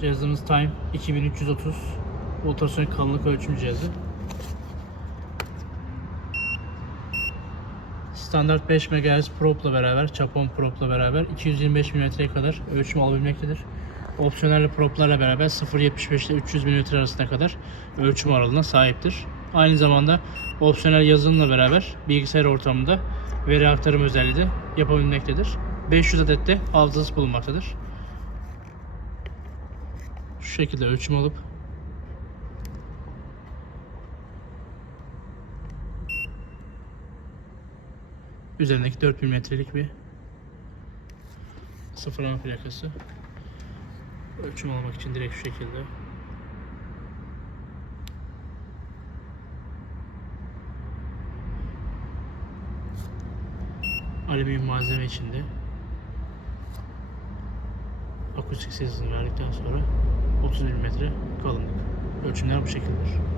Cihazımız Time 2330 ultrasonik kalınlık ölçüm cihazı. Standart 5 MHz probe ile beraber, Chapon probe ile beraber 225 mm'ye kadar ölçüm alabilmektedir. Opsiyonel probe'larla beraber 0.75 ile 300 mm arasına kadar ölçüm aralığına sahiptir. Aynı zamanda opsiyonel yazılımla beraber bilgisayar ortamında veri aktarım özelliği de yapabilmektedir. 500 adet de hafızası bulunmaktadır. Şu şekilde ölçüm alıp üzerindeki 4 milimetrelik bir sıfırlama plakası. Ölçüm almak için direkt şu şekilde. Alüminyum malzeme içinde. Akustik sesini verdikten sonra 30 mm kalınlık. Ölçümler bu şekildedir.